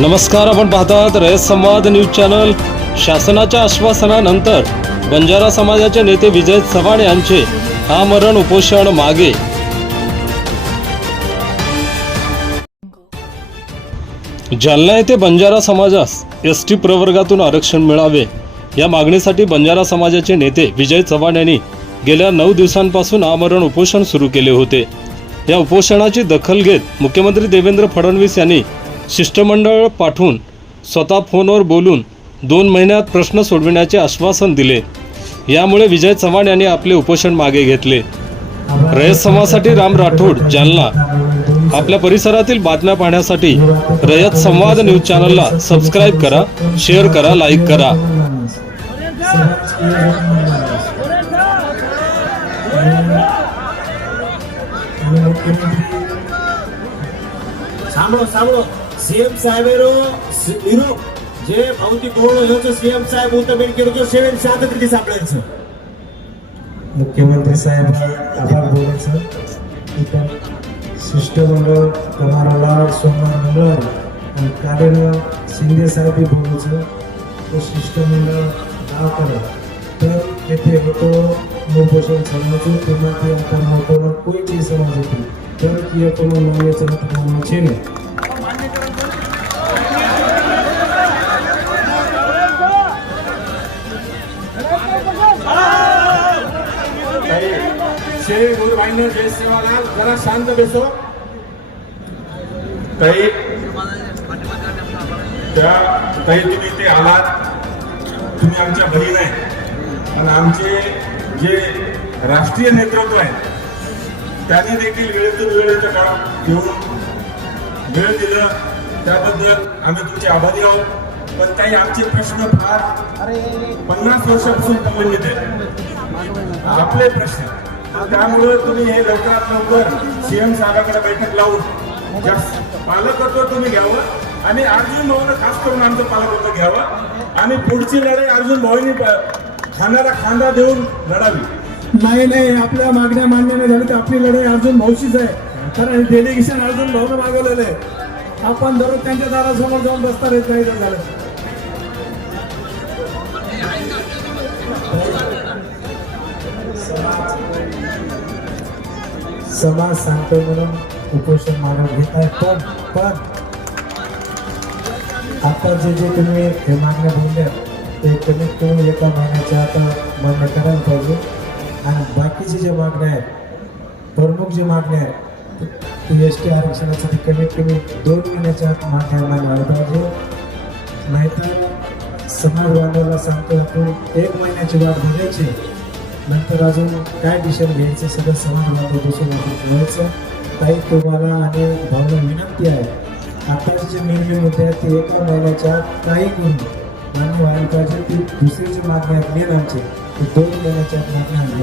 नमस्कार आपण पाहतात रयत संवाद न्यूज चॅनल. शासनाच्या आश्वासनानंतर बंजारा समाजाचे नेते विजय चव्हाण यांचे आमरण उपोषण मागे. जालना येथे बंजारा समाजास एस टी प्रवर्गातून आरक्षण मिळावे. या मागणीसाठी बंजारा समाजाचे नेते विजय चव्हाण यांनी गेल्या नऊ दिवसांपासून आमरण उपोषण सुरू केले होते. या उपोषणाची दखल घेत मुख्यमंत्री देवेंद्र फडणवीस यांनी शिष्टमंडळ पाठवून स्वतः फोनवर बोलून दोन महिन्यात प्रश्न सोडविण्याचे आश्वासन दिले. यामुळे विजय चव्हाण यांनी आपले उपोषण मागे घेतले. रयत संवादासाठी राम राठोड जालना. आपल्या परिसरातील बातम्या पाहण्यासाठी रयत संवाद न्यूज चॅनलला सबस्क्राईब करा शेअर करा लाईक करा. सामो, सामो। సీఎం సాహేబేరు ఇరు જે ભૌતિક હોળો જો છે સીએમ સાહેબ હું તમે કીધું છો સેવન સાત રીતે સાંભળે છે મુખ્યમંત્રી સાહેબ આભાર બોલે છે શિષ્ટમંડળ તમારા લાડ સોમવાર મંડળ અને કાર્યનો શિંદે સાહેબ બોલે છે તો શિષ્ટમંડળ ના કરે તો કે તે લોકો હું પોષણ સમજું છું તેમાંથી આપણા લોકોનો કોઈ ચીજ સમજ હતી તો એ લોકોનું નોલેજ અને છે ને श्री गुरुभाईनं जय सेवालाल जरा शांत बेसो. ताई त्या ताई तुम्ही इथे आलात. तुम्ही आमच्या बहीण आहे. आणि आमचे जे राष्ट्रीय नेतृत्व आहे त्याने देखील वेळेतून वेळेचं काम घेऊन वेळ दिलं. त्याबद्दल आम्ही तुमचे आभारी आहोत. पण काही आमचे प्रश्न फार पन्नास वर्षापासून संबंधित आहेत. आपले प्रश्न. त्यामुळे तुम्ही हे लवकरात लवकर सीएम साहेबांकडे बैठक लावून पालकत्व तुम्ही घ्यावं आणि अर्जुन भाऊनं खास करून आमचं पालकत्व घ्यावं. आणि पुढची लढाई अर्जुन भाऊनी खांद्याला खांदा देऊन लढावी. नाही नाही आपल्या मागण्या मान्य नाही झाल्या तर आपली लढाई अर्जुन भाऊशीच आहे. कारण डेलिगेशन अर्जुन भाऊनं मागवलेलं आहे. आपण दररोज त्यांच्या दारासमोर जाऊन बसता येत नाही झालं. समाज सांगतो म्हणून उपोषण मागून घेत आहे पण पण आता जे जे तुम्ही हे मागण्या बोलल्या ते कमीत कमी एका महिन्याच्या आता मान्य करायला पाहिजे. आणि बाकीचे जे मागण्या आहेत प्रमुख जे मागण्या आहेत ते एस टी आरक्षणासाठी कमीत कमी दोन महिन्याच्या आत मागण्या मागायला पाहिजे. नाहीतर समाज बांधवाला सांगतो आपण एक महिन्याची वाट बघायची. नंतर अजून काय डिशन घ्यायचं सगळं समजून बांधव बसून घ्यायचं काही तुम्हाला आणि भावना विनंती आहे आताचे जे निर्णय होते ते एका महिन्याच्या काही गुण मान्य व्हायला पाहिजे. ती दुसरी जी मागणी आहेत मेन ते दोन महिन्याच्या मागणी आणली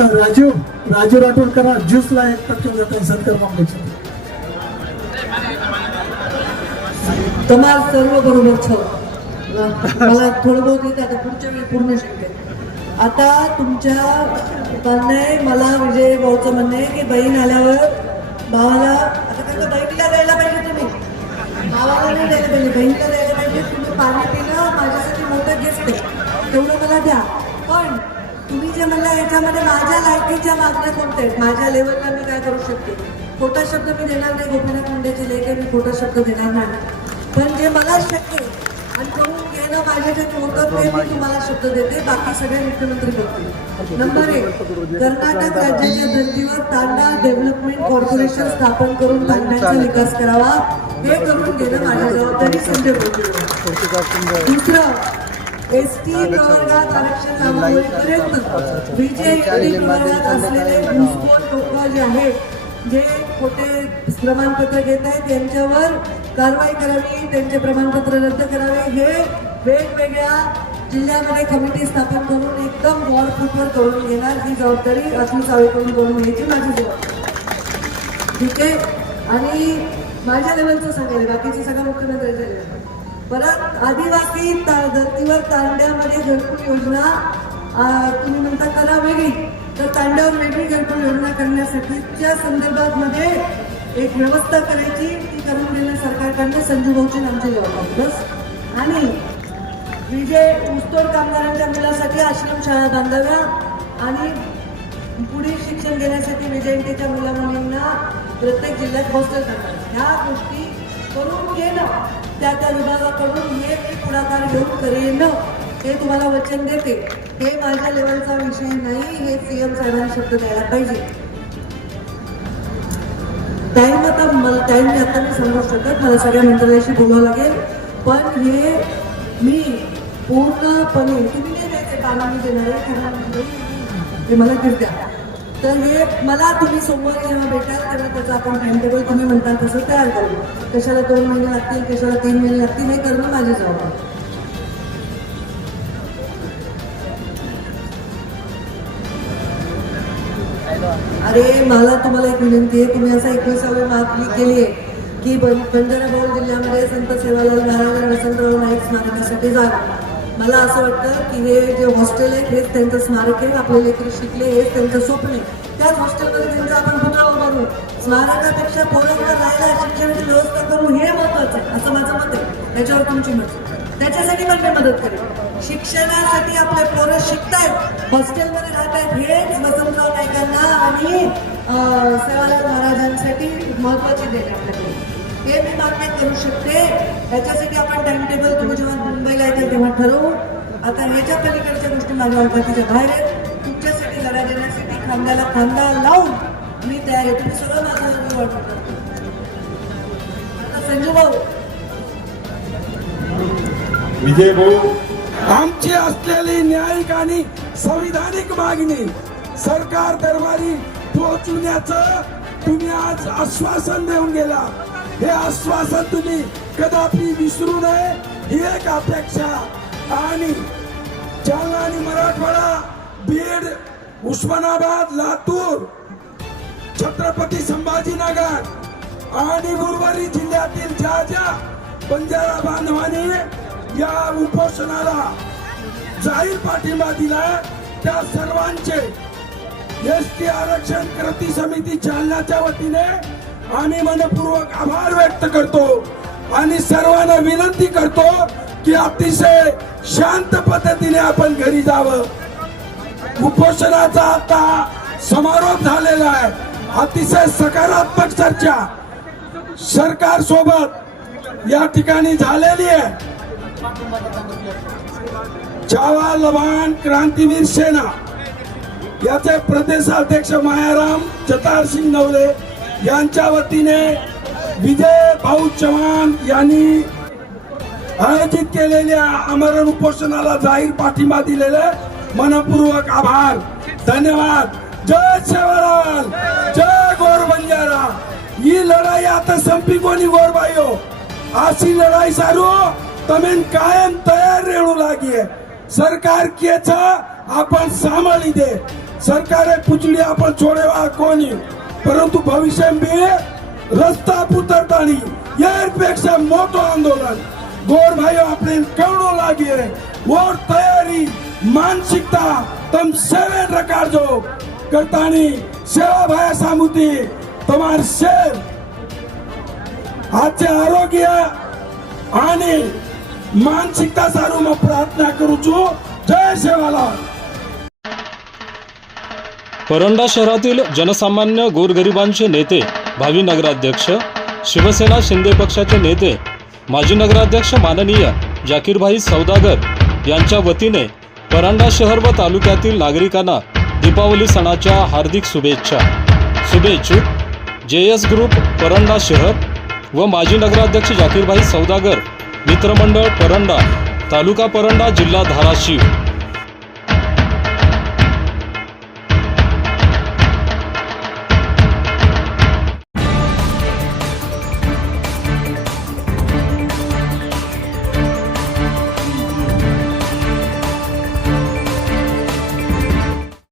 राजू राजू राठोडकरांना ज्यूसला एक टक्के देतात सरकार मागण्याची तुम्हाला सर्व बरोबर छ मला थोडं बहुत येत आता पुढच्या वेळी पूर्ण शक्य. आता तुमच्या म्हणणं मला विजय भाऊचं म्हणणं आहे की बहीण आल्यावर भावाला आता कसं बहिणीला द्यायला पाहिजे तुम्ही? भावाला नाही द्यायला पाहिजे बहिणीला द्यायला पाहिजे. तुम्ही पाणी पिलं माझ्यासाठी मोठं गिफ्ट आहे. तेवढं मला द्या. म्हणजे म्हणलं याच्यामध्ये माझ्या लायकीच्या मागण्या कोणत्या आहेत? माझ्या लेवलला मी काय करू शकते? खोटा शब्द मी देणार नाही गोपीनाथ मुंडेचे लेख आहे, मी खोटा शब्द देणार नाही. पण जे मला शक्य आणि करून घेणं माझ्याकडे होतं ते मी तुम्हाला शब्द देते बाकी सगळे मुख्यमंत्री करतील. नंबर एक कर्नाटक राज्याच्या धर्तीवर तांडा डेव्हलपमेंट कॉर्पोरेशन स्थापन करून तांड्याचा विकास करावा हे करून घेणं माझ्या जबाबदारी संजय दुसरं एस टी प्रवर्गात आरक्षण लागू होईपर्यंत विजय टी प्रवर्गात असलेले घुसखोर लोक जे आहेत जे खोटे प्रमाणपत्र घेत आहेत त्यांच्यावर कारवाई करावी त्यांचे प्रमाणपत्र रद्द करावे. हे वेगवेगळ्या जिल्ह्यामध्ये कमिटी स्थापन करून एकदम वॉरफूटवर करून घेणार ही जबाबदारी अतुल सावेकडून करून घ्यायची माझी जबाबदारी. ठीक आहे? आणि माझ्या लेवलचं सांगेल बाकीचे सगळं मुख्यमंत्र्यांच्या level. परत आदिवासी धर्तीवर तांड्यामध्ये घरकुल योजना तुम्ही म्हणता करा वेगळी तर तांड्यावर वेगळी घरकुल योजना करण्यासाठीच्या संदर्भात मध्ये एक व्यवस्था करायची ती करून देणं सरकारकडनं संजू भाऊची आमची जबाबदारी. बस. आणि विजय ऊसतोड कामगारांच्या मुलासाठी आश्रम शाळा बांधाव्या आणि पुढील शिक्षण घेण्यासाठी विजयंतीच्या मुला मुलींना प्रत्येक जिल्ह्यात हॉस्टेल करतात. ह्या गोष्टी करून घेणं त्या त्या विभागाकडून हे मी पुढाकार घेऊन करेन. हे तुम्हाला वचन देते. हे माझ्या लेवलचा विषय नाही हे सीएम साहेबांनी शब्द द्यायला पाहिजे. टाइम आता मला टाइम आता मी सांगू शकत मला सगळ्या मंत्रालयाशी बोलावं लागेल. पण हे मी पूर्णपणे तुम्ही नाही देणार आहे ते मला गिफ्ट तर हे मला तुम्ही सोमवारी जेव्हा भेटाल तेव्हा त्याचं आपण टाइम टेबल तुम्ही म्हणताल तसं तयार करू. कशाला दोन महिने लागतील कशाला तीन महिने लागतील हे करणं माझी जबाबदारी. अरे मला तुम्हाला एक विनंती आहे तुम्ही असा एकविसावी मागणी केली आहे की बंजारा जिल्ह्यामध्ये संत सेवालाल महाराज वसंतराव नाईक स्मारकासाठी जागा. मला असं वाटतं की हे जे हॉस्टेल आहे हेच त्यांचं स्मारक आहे आपले लेकरी शिकले हेच त्यांचं स्वप्न आहे. त्याच हॉस्टेलमध्ये त्यांचा आपण पुतळा उभारू स्मारकापेक्षा पोरांना राहायला शिक्षणाची व्यवस्था करू हे महत्वाचं आहे असं माझं मत आहे. त्याच्यावर तुमची मत. त्याच्यासाठी पण मी मदत करेन. शिक्षणासाठी आपले पोरं शिकतायत हॉस्टेलमध्ये राहत आहेत हेच वसंतराव नायकांना आणि सेवालाल महाराजांसाठी महत्वाची देण आपल्याकडे. मी मागणी करू शकते. त्याच्यासाठी आपण टाइम टेबल तुम्ही जेव्हा मुंबईला येते तेव्हा ठरवू. आता ह्याच्या पलीकडच्या गोष्टी माझ्या अवकाशाच्या बाहेर आहेत. तुमच्यासाठी लढा देण्यासाठी खांद्याला खांदा लावून मी तयार आहे तुम्ही सगळं माझं निवड आता संजू भाऊ. विजय भाऊ. आमची असलेली न्यायिक आणि संविधानिक मागणी सरकार दरबारी पोहोचवण्याचं तुम्ही आज आश्वासन देऊन गेला. हे आश्वासन तुम्ही कदापि विसरू नये. ही एक अपेक्षा. आणि जालना आणि मराठवाडा बीड उस्मानाबाद लातूर छत्रपती संभाजीनगर आणि उर्वरित जिल्ह्यातील ज्या ज्या बंजारा बांधवाने या उपोषणाला जाहीर पाठिंबा दिला त्या सर्वांचे एस टी आरक्षण कृती समिती चालण्याच्या वतीने आम्ही मनपूर्वक आभार व्यक्त करतो आणि सर्वांना विनंती करतो की अतिशय शांत पद्धतीने आपण घरी जावं. उपोषणाचा आता समारोप झालेला आहे. अतिशय सकारात्मक चर्चा सरकार सोबत या ठिकाणी झालेली आहे. जवाहरलाल क्रांतीवीर सेना याचे प्रदेशाध्यक्ष मायाराम जतार सिंग नवले यांच्या वतीने विजय भाऊ चव्हाण यांनी आयोजित केलेल्या आमरण उपोषणाला जाहीर पाठिंबा दिलेले मनपूर्वक आभार. धन्यवाद. जय शेवराल जय गोर बंजारा. ही लढाई आता संपी कोणी गोर बायो? अशी लढाई सारू तमेन कायम तयार रेणू लागे सरकार केच आपण सांभाळी दे. सरकारे पुचडी आपण छोडेवा कोणी? પરંતુ ભવિષ્ય બે, રસ્તા પુતરતાની નહીં યાર મોટો આંદોલન. ગોર ભાઈઓ, આપણે કરુણો લાગીએ વોટ તૈયારી, માનસિકતા, તમ સેવે રકાડજો કરતાની સેવા ભાયા સામુતી તમાર શેર આજે આરોગ્ય અને માનસિકતા સારું માં પ્રાર્થના કરું છું. જય સેવાલાલ. परंडा शहरातील जनसामान्य गोरगरिबांचे नेते भावी नगराध्यक्ष शिवसेना शिंदे पक्षाचे नेते माजी नगराध्यक्ष माननीय जाकीरभाई सौदागर यांच्या वतीने परंडा शहर व तालुक्यातील नागरिकांना दीपावली सणाच्या हार्दिक शुभेच्छा. शुभेच्छुक जे एस ग्रुप परंडा शहर व माजी नगराध्यक्ष जाकीरभाई सौदागर मित्रमंडळ परंडा तालुका परंडा जिल्हा धाराशिव.